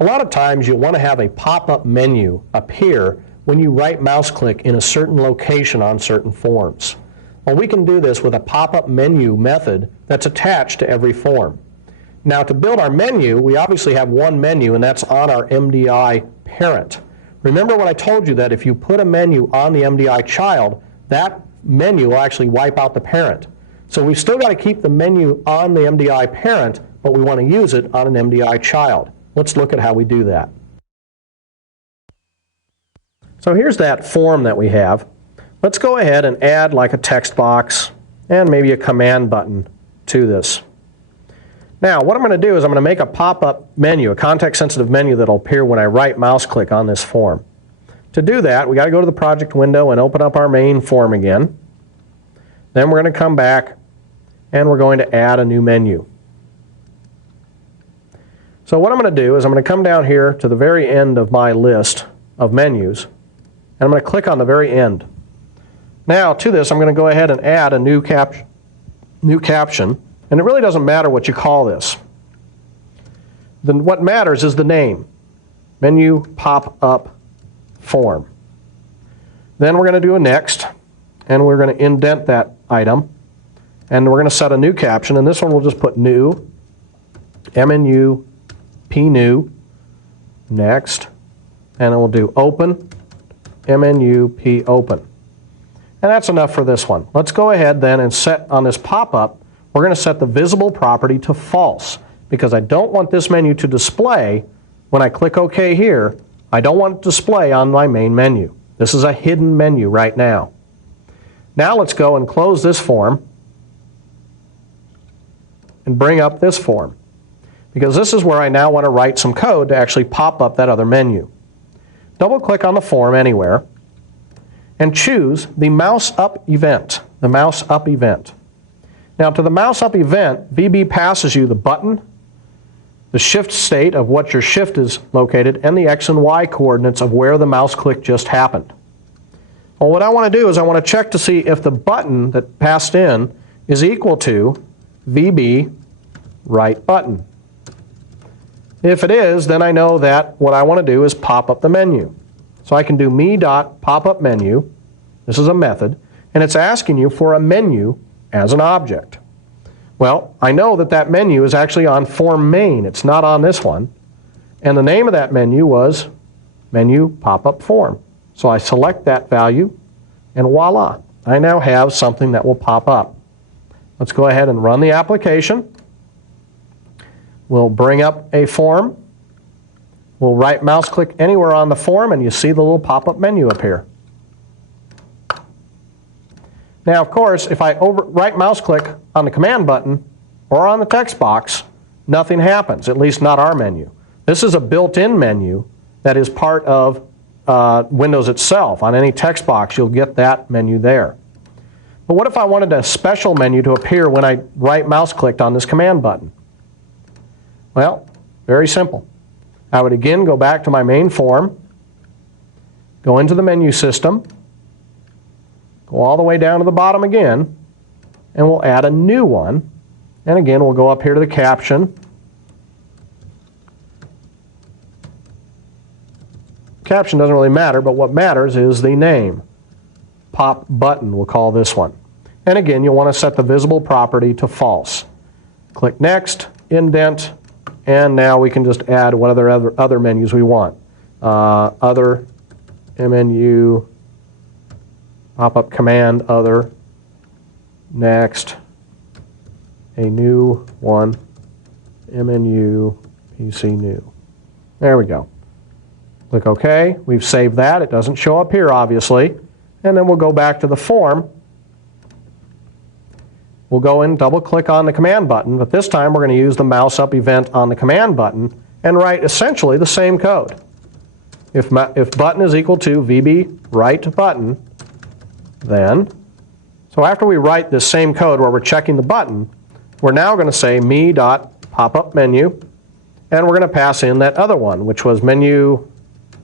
A lot of times you'll want to have a pop-up menu appear when you right mouse click in a certain location on certain forms. Well, we can do this with a pop-up menu method that's attached to every form. Now, to build our menu, we obviously have one menu, and that's on our MDI parent. Remember what I told you, that if you put a menu on the MDI child, that menu will actually wipe out the parent. So we've still got to keep the menu on the MDI parent, but we want to use it on an MDI child. Let's look at how we do that. So here's that form that we have. Let's go ahead and add like a text box and maybe a command button to this. Now, what I'm going to do is I'm going to make a pop-up menu, a context-sensitive menu that will appear when I right mouse click on this form. To do that, we got to go to the project window and open up our main form again. Then we're going to come back and we're going to add a new menu. So what I'm going to do is I'm going to come down here to the very end of my list of menus, and I'm going to click on the very end. Now, to this, I'm going to go ahead and add a new caption. And it really doesn't matter what you call this. Then what matters is the name, menu pop-up form. Then we're going to do a next, and we're going to indent that item, and we're going to set a new caption, and this one we'll just put new, MNU, P new, next, and then we'll do open, MNU, P open. And that's enough for this one. Let's go ahead then and set on this pop-up, we're going to set the visible property to false, because I don't want this menu to display when I click OK here. I don't want it to display on my main menu. This is a hidden menu right now. Now let's go and close this form and bring up this form, because this is where I now want to write some code to actually pop up that other menu. Double click on the form anywhere and choose the mouse up event, the mouse up event. Now, to the mouse up event, VB passes you the button, the shift state of what your shift is located, and the X and Y coordinates of where the mouse click just happened. Well, what I want to do is I want to check to see if the button that passed in is equal to VB right button. If it is, then I know that what I want to do is pop up the menu. So I can do me.popupMenu. This is a method, and it's asking you for a menu as an object. Well, I know that that menu is actually on form main. It's not on this one. And the name of that menu was menu pop-up form. So I select that value, and voila, I now have something that will pop up. Let's go ahead and run the application. We'll bring up a form. We'll right mouse click anywhere on the form, and you see the little pop-up menu appear. Now, of course, if I right mouse click on the command button or on the text box, nothing happens, at least not our menu. This is a built-in menu that is part of Windows itself. On any text box, you'll get that menu there. But what if I wanted a special menu to appear when I right mouse clicked on this command button? Well, very simple. I would again go back to my main form, go into the menu system, go all the way down to the bottom again, and we'll add a new one. And again, we'll go up here to the caption. Caption doesn't really matter, but what matters is the name. Pop button, we'll call this one. And again, you'll want to set the visible property to false. Click Next, indent, and now we can just add what other menus we want. Other, MNU, pop-up command, other, next, a new one, MNU, PC new. There we go. Click OK. We've saved that. It doesn't show up here, obviously. And then we'll go back to the form. We'll go in, double-click on the command button, but this time we're going to use the mouse up event on the command button and write essentially the same code. If button is equal to VB right button, then, so after we write this same code where we're checking the button, we're now going to say me.popupMenu, and we're going to pass in that other one, which was menu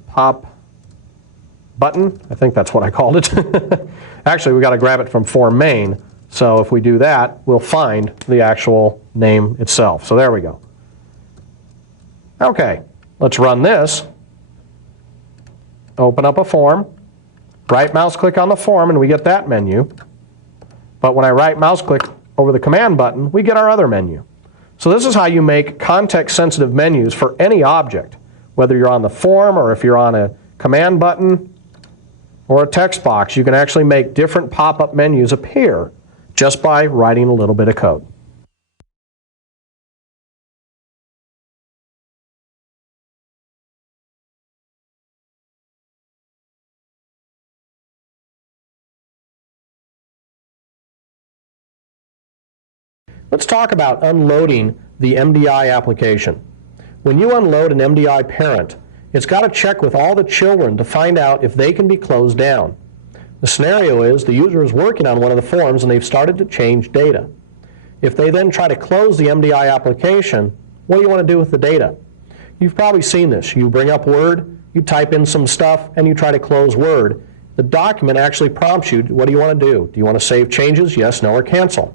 pop button. I think that's what I called it. Actually, we've got to grab it from form main. So if we do that, we'll find the actual name itself. So there we go. Okay, Let's run this. Open up a form. Right mouse click on the form and we get that menu. But when I right mouse click over the command button, we get our other menu. So this is how you make context sensitive menus for any object, whether you're on the form or if you're on a command button or a text box. You can actually make different pop-up menus appear just by writing a little bit of code. Let's talk about unloading the MDI application. When you unload an MDI parent, it's got to check with all the children to find out if they can be closed down. The scenario is the user is working on one of the forms and they've started to change data. If they then try to close the MDI application, what do you want to do with the data? You've probably seen this. You bring up Word, you type in some stuff, and you try to close Word. The document actually prompts you, what do you want to do? Do you want to save changes? Yes, no, or cancel.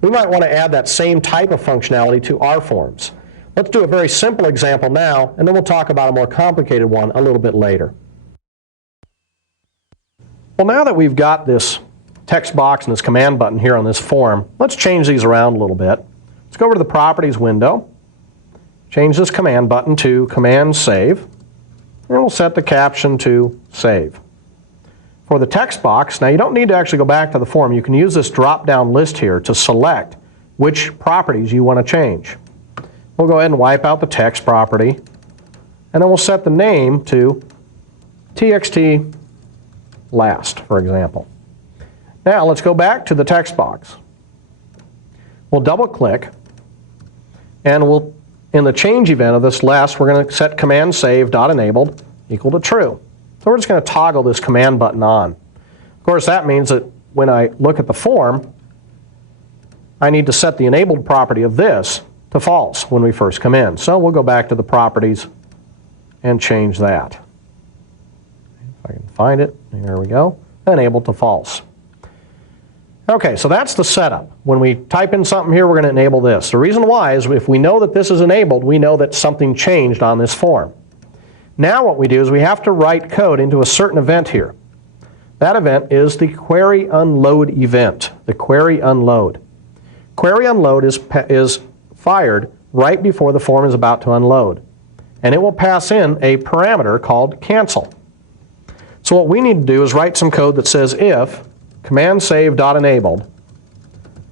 We might want to add that same type of functionality to our forms. Let's do a very simple example now, and then we'll talk about a more complicated one a little bit later. Well, now that we've got this text box and this command button here on this form, let's change these around a little bit. Let's go over to the Properties window, change this command button to Command Save, and we'll set the caption to Save. For the text box, now you don't need to actually go back to the form. You can use this drop-down list here to select which properties you want to change. We'll go ahead and wipe out the text property, and then we'll set the name to txt last, for example. Now let's go back to the text box. We'll double-click, and we'll, in the change event of this last, we're going to set command save dot enabled equal to true. So we're just going to toggle this command button on. Of course, that means that when I look at the form, I need to set the enabled property of this to false when we first come in. So we'll go back to the properties and change that. If I can find it, there we go, enabled to false. Okay, so that's the setup. When we type in something here, we're going to enable this. The reason why is if we know that this is enabled, we know that something changed on this form. Now what we do is we have to write code into a certain event here. That event is the query unload event, the query unload. Query unload is fired right before the form is about to unload. And it will pass in a parameter called cancel. So what we need to do is write some code that says if command save dot enabled,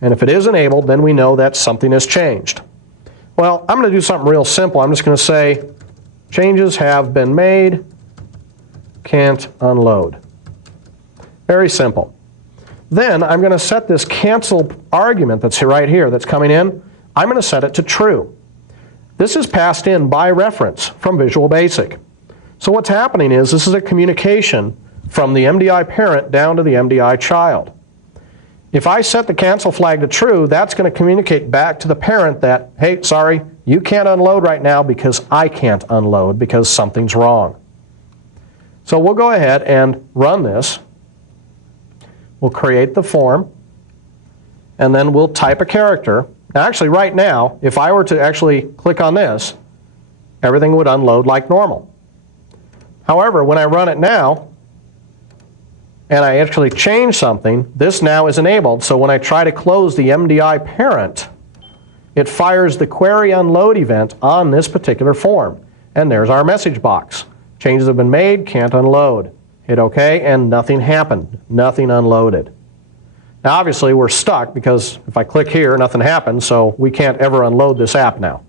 and if it is enabled, then we know that something has changed. Well, I'm going to do something real simple. I'm just going to say changes have been made, can't unload. Very simple. Then I'm going to set this cancel argument that's right here that's coming in, I'm going to set it to true. This is passed in by reference from Visual Basic. So what's happening is this is a communication from the MDI parent down to the MDI child. If I set the cancel flag to true, that's going to communicate back to the parent that, hey, sorry, you can't unload right now because I can't unload because something's wrong. So we'll go ahead and run this. We'll create the form, and then we'll type a character. Now actually right now, if I were to actually click on this, everything would unload like normal. However, when I run it now, and I actually change something, this now is enabled. So when I try to close the MDI parent, it fires the query unload event on this particular form. And there's our message box. Changes have been made, can't unload. Hit OK, and nothing happened. Nothing unloaded. Now obviously we're stuck because if I click here, nothing happens, so we can't ever unload this app now.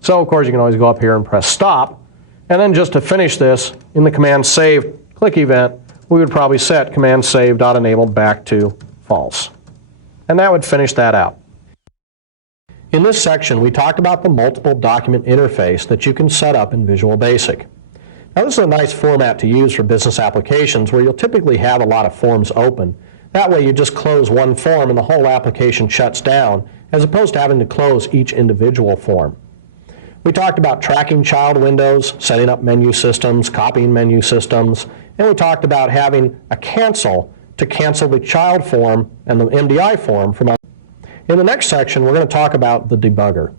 So of course you can always go up here and press stop. And then just to finish this, in the command save click event, we would probably set command save dot enabled back to false. And that would finish that out. In this section, we talked about the multiple document interface that you can set up in Visual Basic. Now this is a nice format to use for business applications where you'll typically have a lot of forms open. That way you just close one form and the whole application shuts down, as opposed to having to close each individual form. We talked about tracking child windows, setting up menu systems, copying menu systems, and we talked about having a cancel to cancel the child form and the MDI form from. In the next section, we're going to talk about the debugger.